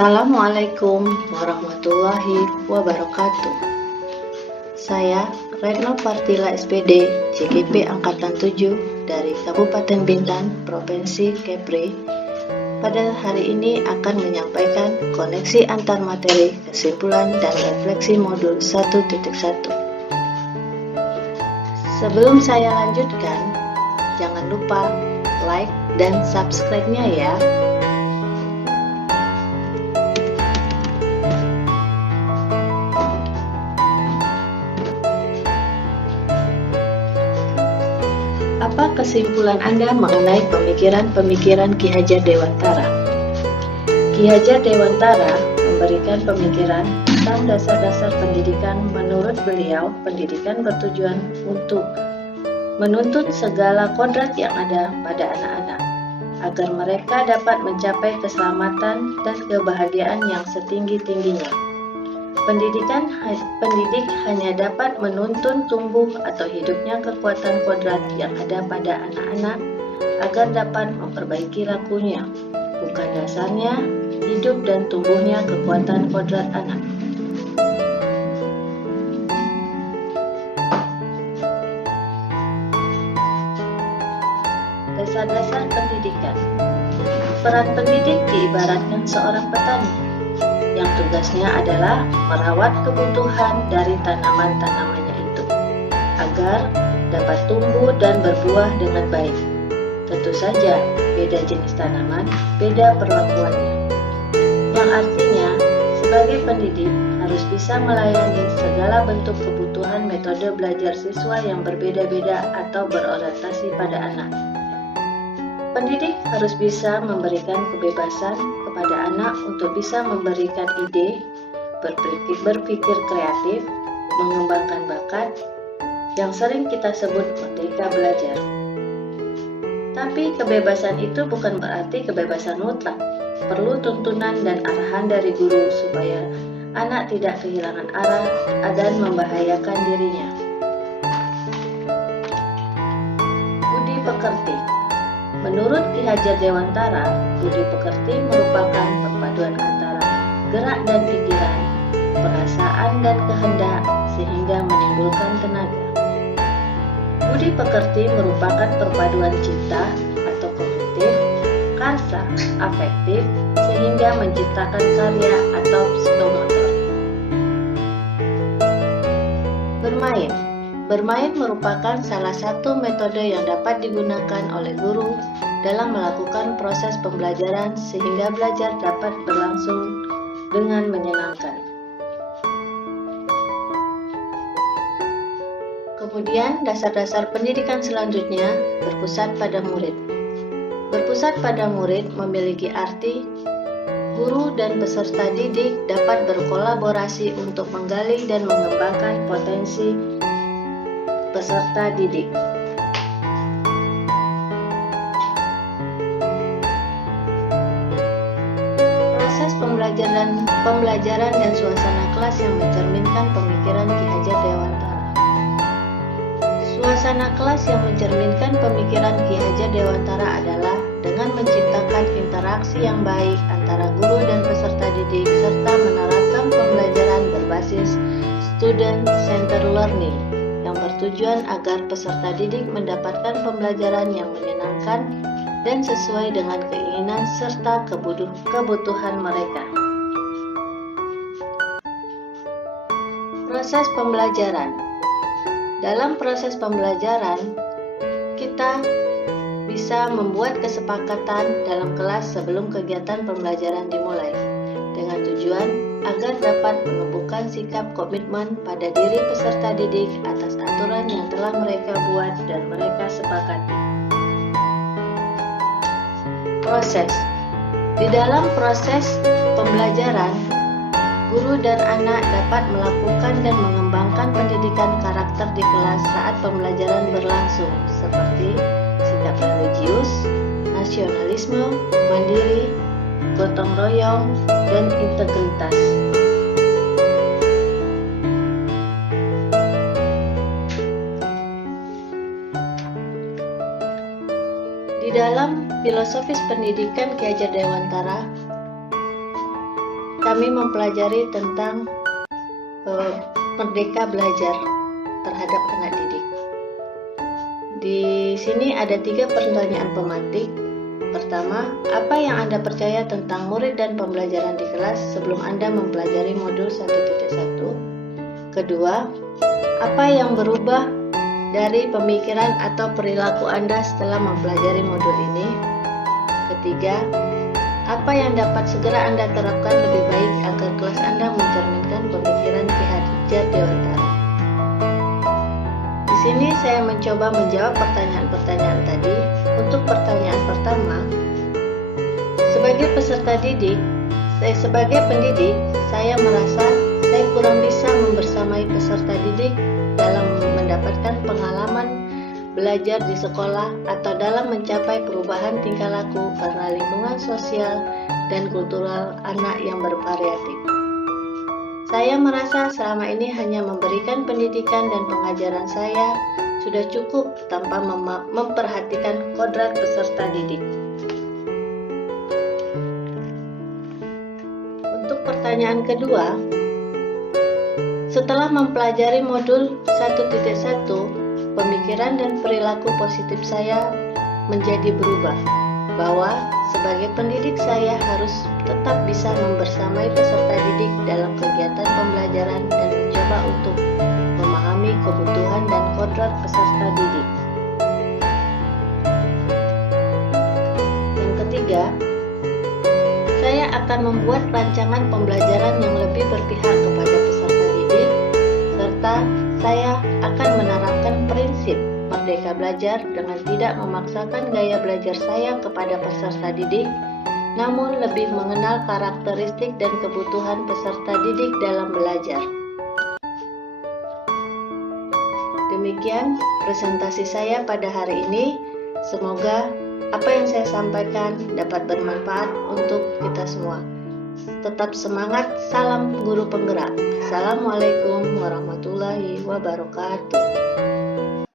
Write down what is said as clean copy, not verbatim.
Assalamualaikum warahmatullahi wabarakatuh. Saya Retno Partila SPD, CGP Angkatan 7 dari Kabupaten Bintan, Provinsi Kepri. Pada hari ini akan menyampaikan koneksi antar materi, kesimpulan, dan refleksi modul 1.1. Sebelum saya lanjutkan, jangan lupa like dan subscribe-nya ya. Apa kesimpulan Anda mengenai pemikiran-pemikiran Ki Hajar Dewantara? Ki Hajar Dewantara memberikan pemikiran tentang dasar-dasar pendidikan. Menurut beliau, pendidikan bertujuan untuk menuntun segala kodrat yang ada pada anak-anak, agar mereka dapat mencapai keselamatan dan kebahagiaan yang setinggi-tingginya. Pendidik hanya dapat menuntun tumbuh atau hidupnya kekuatan kodrat yang ada pada anak-anak agar dapat memperbaiki lakunya, bukan dasarnya hidup dan tumbuhnya kekuatan kodrat anak. Dasar-dasar pendidikan. Peran pendidik diibaratkan seorang petani yang tugasnya adalah merawat kebutuhan dari tanaman-tanamannya itu agar dapat tumbuh dan berbuah dengan baik. Tentu saja beda jenis tanaman, beda perlakuannya, yang artinya sebagai pendidik harus bisa melayani segala bentuk kebutuhan metode belajar siswa yang berbeda-beda atau berorientasi pada anak. Pendidik harus bisa memberikan kebebasan kepada anak untuk bisa memberikan ide, berpikir kreatif, mengembangkan bakat, yang sering kita sebut merdeka belajar. Tapi kebebasan itu bukan berarti kebebasan mutlak. Perlu tuntunan dan arahan dari guru supaya anak tidak kehilangan arah dan membahayakan dirinya. Budi pekerti. Menurut Ki Hajar Dewantara, budi pekerti merupakan perpaduan antara gerak dan pikiran, perasaan dan kehendak sehingga menimbulkan tenaga. Budi pekerti merupakan perpaduan cipta atau kognitif, karsa, afektif sehingga menciptakan karya atau psikomotor. Bermain. Bermain merupakan salah satu metode yang dapat digunakan oleh guru dalam melakukan proses pembelajaran sehingga belajar dapat berlangsung dengan menyenangkan. Kemudian, dasar-dasar pendidikan selanjutnya berpusat pada murid. Berpusat pada murid memiliki arti guru dan peserta didik dapat berkolaborasi untuk menggali dan mengembangkan potensi peserta didik. Proses pembelajaran dan suasana kelas yang mencerminkan pemikiran Ki Hajar Dewantara. Suasana kelas yang mencerminkan pemikiran Ki Hajar Dewantara adalah dengan menciptakan interaksi yang baik antara guru dan peserta didik serta menerapkan pembelajaran berbasis student-centered learning yang bertujuan agar peserta didik mendapatkan pembelajaran yang menyenangkan dan sesuai dengan keinginan serta kebutuhan mereka. Proses pembelajaran. Dalam proses pembelajaran, kita bisa membuat kesepakatan dalam kelas sebelum kegiatan pembelajaran dimulai, dengan tujuan agar dapat menumbuhkan sikap komitmen pada diri peserta didik atas aturan yang telah mereka buat dan mereka sepakati. Proses. Di dalam proses pembelajaran, guru dan anak dapat melakukan dan mengembangkan pendidikan karakter di kelas saat pembelajaran berlangsung, seperti sikap religius, nasionalisme, mandiri, gotong royong, dan integritas. Di dalam filosofis pendidikan Ki Hajar Dewantara, kami mempelajari tentang merdeka belajar terhadap anak didik. Di sini ada 3 pertanyaan pemantik. Pertama, apa yang Anda percaya tentang murid dan pembelajaran di kelas sebelum Anda mempelajari modul 1.1? Kedua, apa yang berubah dari pemikiran atau perilaku Anda setelah mempelajari modul ini? Ketiga, apa yang dapat segera Anda terapkan lebih baik agar kelas Anda mencerminkan pemikiran Ki Hadjar Dewantara? Di sini saya mencoba menjawab pertanyaan-pertanyaan tadi. Untuk pertanyaan pertama, sebagai peserta didik, sebagai pendidik, saya merasa saya kurang bisa membersamai peserta didik dalam mendapatkan pengalaman belajar di sekolah atau dalam mencapai perubahan tingkah laku karena lingkungan sosial dan kultural anak yang bervariatif. Saya merasa selama ini hanya memberikan pendidikan dan pengajaran saya sudah cukup tanpa memperhatikan kodrat peserta didik. Untuk pertanyaan kedua, setelah mempelajari modul 1.1, pemikiran dan perilaku positif saya menjadi berubah, bahwa sebagai pendidik saya harus tetap bisa membersamai peserta didik dalam kegiatan pembelajaran dan mencoba untuk memahami kebutuhan dan kodrat peserta didik. Yang ketiga, saya akan membuat rancangan pembelajaran yang lebih berpihak kepada peserta didik, serta saya akan menerapkan prinsip merdeka belajar dengan tidak memaksakan gaya belajar saya kepada peserta didik, namun lebih mengenal karakteristik dan kebutuhan peserta didik dalam belajar. Demikian presentasi saya pada hari ini. Semoga apa yang saya sampaikan dapat bermanfaat untuk kita semua. Tetap semangat, salam guru penggerak. Assalamualaikum warahmatullahi wabarakatuh.